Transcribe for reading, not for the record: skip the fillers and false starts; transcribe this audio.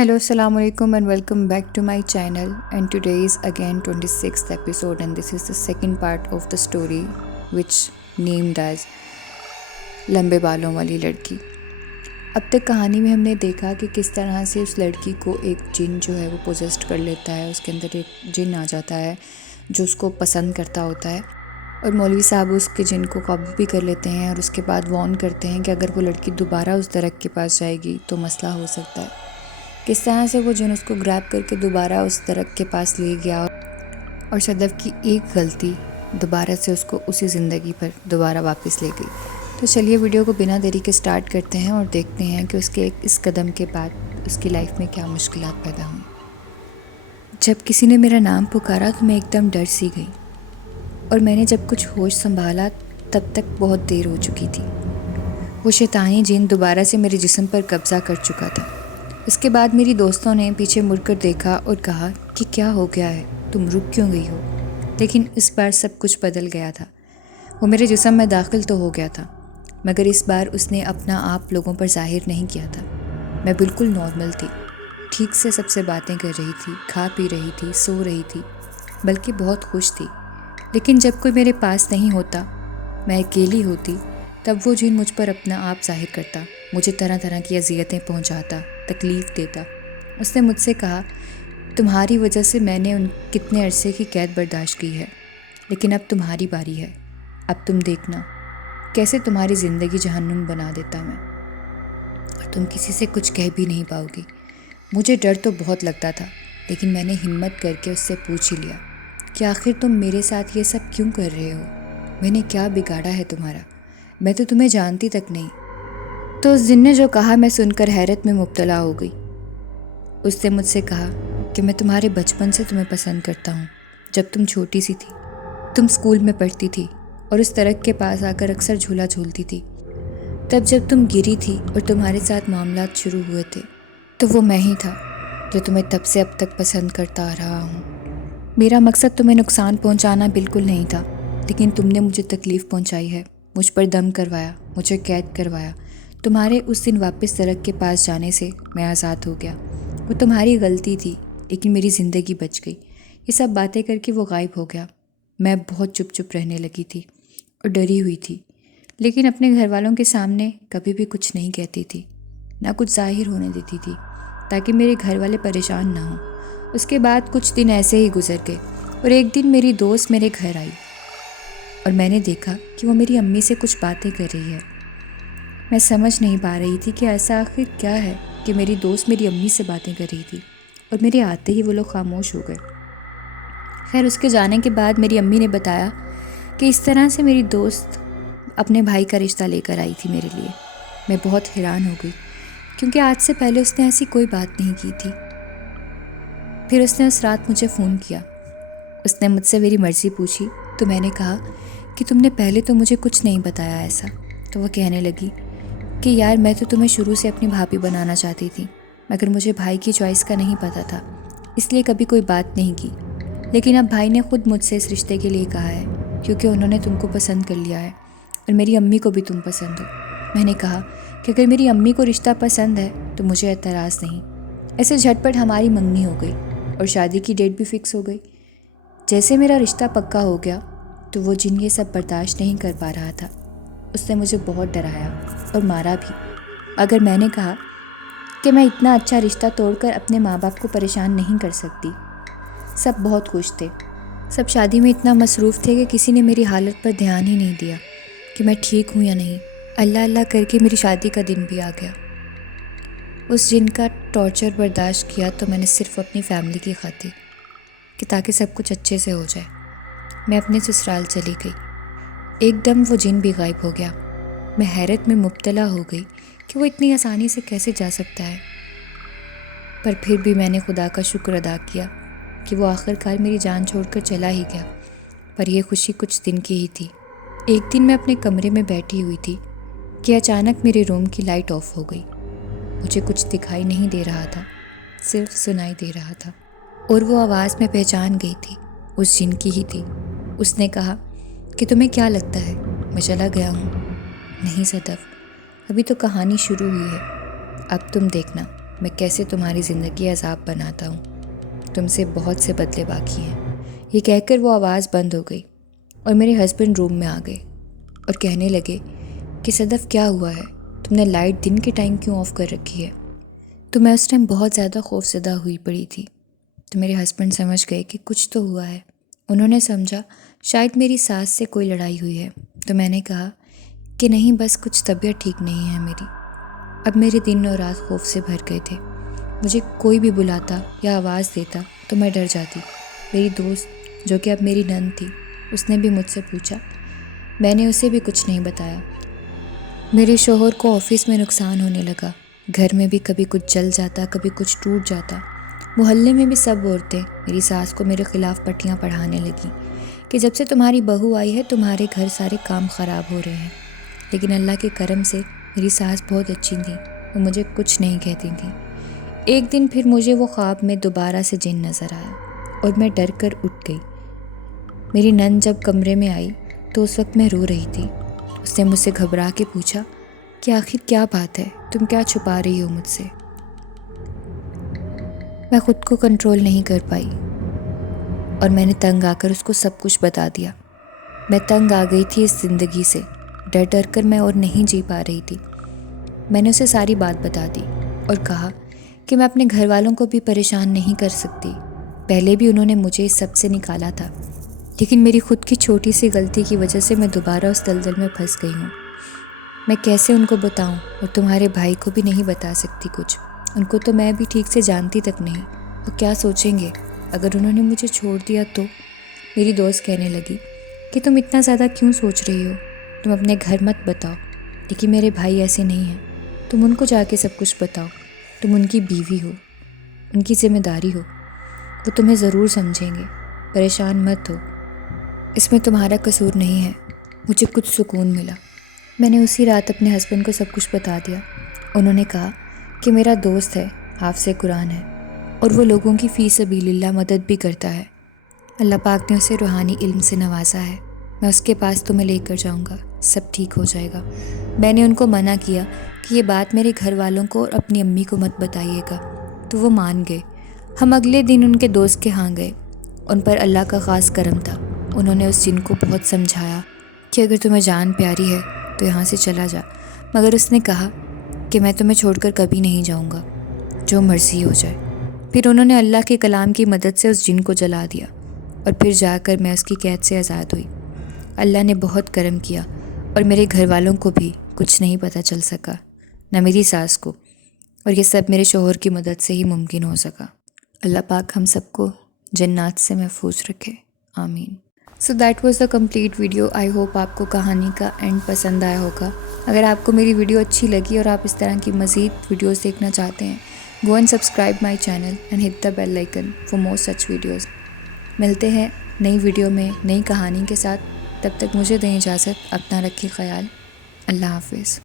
Hello, Assalamu alaikum and welcome back to my channel, and today is again 26th episode and this is the second part of the story which named as लंबे बालों वाली लड़की। अब तक कहानी में हमने देखा कि किस तरह से उस लड़की को एक जिन जो है वो पोजेस्ट कर लेता है, उसके अंदर एक जिन आ जाता है जो उसको पसंद करता होता है और मौलवी साहब उसके जिन को काबू भी कर लेते हैं और उसके बाद वार्न करते हैं कि अगर वो लड़की दोबारा उस दरख्त के पास जाएगी तो मसला हो सकता है। किस तरह से वो जिन उसको ग्रैब करके दोबारा उस दरख्त के पास ले गया और सदफ की एक गलती दोबारा से उसको उसी ज़िंदगी पर दोबारा वापस ले गई। तो चलिए वीडियो को बिना देरी के स्टार्ट करते हैं और देखते हैं कि उसके इस कदम के बाद उसकी लाइफ में क्या मुश्किलात पैदा हुई। जब किसी ने मेरा नाम पुकारा तो मैं एकदम डर सी गई और मैंने जब कुछ होश संभाला तब तक बहुत देर हो चुकी थी। वो शैतानी जिन दोबारा से मेरे जिस्म पर कब्ज़ा कर चुका था। उसके बाद मेरी दोस्तों ने पीछे मुड़कर देखा और कहा कि क्या हो गया है, तुम रुक क्यों गई हो। लेकिन इस बार सब कुछ बदल गया था। वो मेरे जिस्म में दाखिल तो हो गया था मगर इस बार उसने अपना आप लोगों पर ज़ाहिर नहीं किया था। मैं बिल्कुल नॉर्मल थी, ठीक से सबसे बातें कर रही थी, खा पी रही थी, सो रही थी, बल्कि बहुत खुश थी। लेकिन जब कोई मेरे पास नहीं होता, मैं अकेली होती, तब वो जिन मुझ पर अपना आप ज़ाहिर करता, मुझे तरह तरह की अज़ियतें पहुंचाता, तकलीफ़ देता। उसने मुझसे कहा, तुम्हारी वजह से मैंने उन कितने अरसे की कैद बर्दाश्त की है, लेकिन अब तुम्हारी बारी है। अब तुम देखना कैसे तुम्हारी ज़िंदगी जहन्नुम बना देता मैं, और तुम किसी से कुछ कह भी नहीं पाओगी। मुझे डर तो बहुत लगता था, लेकिन मैंने हिम्मत करके उससे पूछ ही लिया कि आखिर तुम मेरे साथ ये सब क्यों कर रहे हो। मैंने क्या बिगाड़ा है तुम्हारा, मैं तो तुम्हें जानती तक नहीं। तो उस जिन ने जो कहा मैं सुनकर हैरत में मुब्तला हो गई। उसने मुझसे कहा कि मैं तुम्हारे बचपन से तुम्हें पसंद करता हूँ। जब तुम छोटी सी थी, तुम स्कूल में पढ़ती थी और उस दरख्त के पास आकर अक्सर झूला झूलती थी। तब जब तुम गिरी थी और तुम्हारे साथ मामलात शुरू हुए थे, तो वो मैं ही था जो तुम्हें तब से अब तक पसंद करता आ रहा हूँ। मेरा मकसद तुम्हें नुकसान पहुँचाना बिल्कुल नहीं था, लेकिन तुमने मुझे तकलीफ़ पहुँचाई है, मुझ पर दम करवाया, मुझे कैद करवाया। तुम्हारे उस दिन वापस दरख्त के पास जाने से मैं आज़ाद हो गया। वो तुम्हारी गलती थी, लेकिन मेरी ज़िंदगी बच गई। ये सब बातें करके वो गायब हो गया। मैं बहुत चुप चुप रहने लगी थी और डरी हुई थी, लेकिन अपने घर वालों के सामने कभी भी कुछ नहीं कहती थी, ना कुछ जाहिर होने देती थी, ताकि मेरे घर वाले परेशान ना हों। उसके बाद कुछ दिन ऐसे ही गुजर गए और एक दिन मेरी दोस्त मेरे घर आई और मैंने देखा कि वो मेरी अम्मी से कुछ बातें कर रही है। मैं समझ नहीं पा रही थी कि ऐसा आखिर क्या है कि मेरी दोस्त मेरी अम्मी से बातें कर रही थी और मेरे आते ही वो लोग खामोश हो गए। खैर, उसके जाने के बाद मेरी अम्मी ने बताया कि इस तरह से मेरी दोस्त अपने भाई का रिश्ता लेकर आई थी मेरे लिए। मैं बहुत हैरान हो गई, क्योंकि आज से पहले उसने ऐसी कोई बात नहीं की थी। फिर उसने उस रात मुझे फ़ोन किया। उसने मुझसे मेरी मर्ज़ी पूछी तो मैंने कहा कि तुमने पहले तो मुझे कुछ नहीं बताया ऐसा। तो वह कहने लगी कि यार, मैं तो तुम्हें शुरू से अपनी भाभी बनाना चाहती थी, मगर मुझे भाई की चॉइस का नहीं पता था, इसलिए कभी कोई बात नहीं की। लेकिन अब भाई ने ख़ुद मुझसे इस रिश्ते के लिए कहा है, क्योंकि उन्होंने तुमको पसंद कर लिया है और मेरी अम्मी को भी तुम पसंद हो। मैंने कहा कि अगर मेरी अम्मी को रिश्ता पसंद है तो मुझे एतराज़ नहीं। ऐसे झटपट हमारी मंगनी हो गई और शादी की डेट भी फिक्स हो गई। जैसे मेरा रिश्ता पक्का हो गया तो वो जिन ये सब बर्दाश्त नहीं कर पा रहा था। उसने मुझे बहुत डराया और मारा भी, अगर मैंने कहा कि मैं इतना अच्छा रिश्ता तोड़कर अपने माँ बाप को परेशान नहीं कर सकती। सब बहुत खुश थे, सब शादी में इतना मसरूफ़ थे कि किसी ने मेरी हालत पर ध्यान ही नहीं दिया कि मैं ठीक हूँ या नहीं। अल्लाह अल्लाह करके मेरी शादी का दिन भी आ गया। उस जिन का टॉर्चर बर्दाश्त किया तो मैंने सिर्फ अपनी फैमिली की खातिर, कि ताकि सब कुछ अच्छे से हो जाए, मैं अपने ससुराल चली गई। एकदम वो जिन भी गायब हो गया। मैं हैरत में मुब्तला हो गई कि वो इतनी आसानी से कैसे जा सकता है। पर फिर भी मैंने खुदा का शुक्र अदा किया कि वो आखिरकार मेरी जान छोड़कर चला ही गया। पर यह खुशी कुछ दिन की ही थी। एक दिन मैं अपने कमरे में बैठी हुई थी कि अचानक मेरे रूम की लाइट ऑफ हो गई। मुझे कुछ दिखाई नहीं दे रहा था, सिर्फ सुनाई दे रहा था, और वो आवाज़ मैं पहचान गई थी, उस जिन की ही थी। उसने कहा कि तुम्हें क्या लगता है मैं चला गया हूँ? नहीं सदफ, अभी तो कहानी शुरू हुई है, अब तुम देखना میں کیسے تمہاری زندگی عذاب بناتا ہوں. تم سے بہت سے بدلے باقی ہیں. یہ کہہ کر وہ آواز بند ہو گئی اور میرے ہسبینڈ روم میں آ گئے اور کہنے لگے کہ صدف کیا ہوا ہے؟ تم نے لائٹ دن کے ٹائم کیوں آف کر رکھی ہے؟ تو میں اس ٹائم بہت زیادہ خوفزدہ ہوئی پڑی تھی. تو میرے ہسبینڈ سمجھ گئے کہ کچھ تو ہوا ہے. انہوں نے سمجھا شاید میری ساس سے کوئی لڑائی ہوئی ہے. تو میں نے کہا کہ نہیں، بس کچھ طبیعت ٹھیک نہیں ہے میری. اب میرے دن اور رات خوف سے بھر گئے تھے. مجھے کوئی بھی بلاتا یا آواز دیتا تو میں ڈر جاتی. میری دوست جو کہ اب میری نند تھی، اس نے بھی مجھ سے پوچھا. میں نے اسے بھی کچھ نہیں بتایا. میرے شوہر کو آفس میں نقصان ہونے لگا. گھر میں بھی کبھی کچھ جل جاتا، کبھی کچھ ٹوٹ جاتا. محلے میں بھی سب عورتیں میری ساس کو میرے خلاف پٹیاں پڑھانے لگیں کہ جب سے تمہاری بہو آئی ہے تمہارے گھر سارے کام خراب ہو رہے ہیں. لیکن اللہ کے کرم سے میری ساس بہت اچھی تھیں. وہ مجھے کچھ نہیں کہتی تھیں. ایک دن پھر مجھے وہ خواب میں دوبارہ سے جن نظر آیا اور میں ڈر کر اٹھ گئی. میری نند جب کمرے میں آئی تو اس وقت میں رو رہی تھی. اس نے مجھ سے گھبرا کے پوچھا کہ آخر کیا بات ہے، تم کیا چھپا رہی ہو مجھ سے؟ میں خود کو کنٹرول نہیں کر پائی اور میں نے تنگ آ کر اس کو سب کچھ بتا دیا. میں تنگ آ گئی تھی اس زندگی سے. ڈر ڈر کر میں اور نہیں جی پا رہی تھی. میں نے اسے ساری بات بتا دی اور کہا کہ میں اپنے گھر والوں کو بھی پریشان نہیں کر سکتی. پہلے بھی انہوں نے مجھے اس سب سے نکالا تھا، لیکن میری خود کی چھوٹی سی غلطی کی وجہ سے میں دوبارہ اس دلدل میں پھنس گئی ہوں. میں کیسے ان کو بتاؤں؟ اور تمہارے بھائی کو بھی نہیں بتا سکتی کچھ. ان کو تو میں بھی ٹھیک سے جانتی تک نہیں. وہ کیا سوچیں گے اگر انہوں نے مجھے چھوڑ دیا تو؟ میری دوست کہنے لگی کہ تم اتنا زیادہ کیوں سوچ رہی ہو؟ تم اپنے گھر مت بتاؤ. لیکن میرے بھائی ایسے نہیں ہیں. تم ان کو جا کے سب کچھ بتاؤ. تم ان کی بیوی ہو، ان کی ذمہ داری ہو. وہ تمہیں ضرور سمجھیں گے. پریشان مت ہو، اس میں تمہارا قصور نہیں ہے. مجھے کچھ سکون ملا. میں نے اسی رات اپنے ہسبینڈ کو سب کچھ بتا دیا. انہوں نے کہا کہ میرا دوست ہے، حافظ قرآن ہے اور وہ لوگوں کی فی سبیل اللہ مدد بھی کرتا ہے. اللہ پاک نے اسے روحانی علم سے نوازا ہے. میں اس کے پاس تمہیں لے کر جاؤں گا، سب ٹھیک ہو جائے گا. میں نے ان کو منع کیا کہ یہ بات میرے گھر والوں کو اور اپنی امی کو مت بتائیے گا، تو وہ مان گئے. ہم اگلے دن ان کے دوست کے ہاں گئے. ان پر اللہ کا خاص کرم تھا. انہوں نے اس جن کو بہت سمجھایا کہ اگر تمہیں جان پیاری ہے تو یہاں سے چلا جا، مگر اس نے کہا کہ میں تمہیں چھوڑ کر کبھی نہیں جاؤں گا، جو مرضی ہو جائے. پھر انہوں نے اللہ کے کلام کی مدد سے اس جن کو جلا دیا اور پھر جا کر میں اس کی قید سے آزاد ہوئی. اللہ نے بہت کرم کیا اور میرے گھر والوں کو بھی کچھ نہیں پتہ چل سکا، نہ میری ساس کو. اور یہ سب میرے شوہر کی مدد سے ہی ممکن ہو سکا. اللہ پاک ہم سب کو جنات سے محفوظ رکھے، آمین. So that was the complete video. I hope آپ کو کہانی کا اینڈ پسند آیا ہوگا. اگر آپ کو میری ویڈیو اچھی لگی اور آپ اس طرح کی مزید ویڈیوز دیکھنا چاہتے ہیں، go and subscribe my channel and hit the bell icon for more such videos. ملتے ہیں نئی ویڈیو میں نئی کہانی کے ساتھ. تب تک مجھے دیں اجازت. اپنا رکھیں خیال. اللہ حافظ.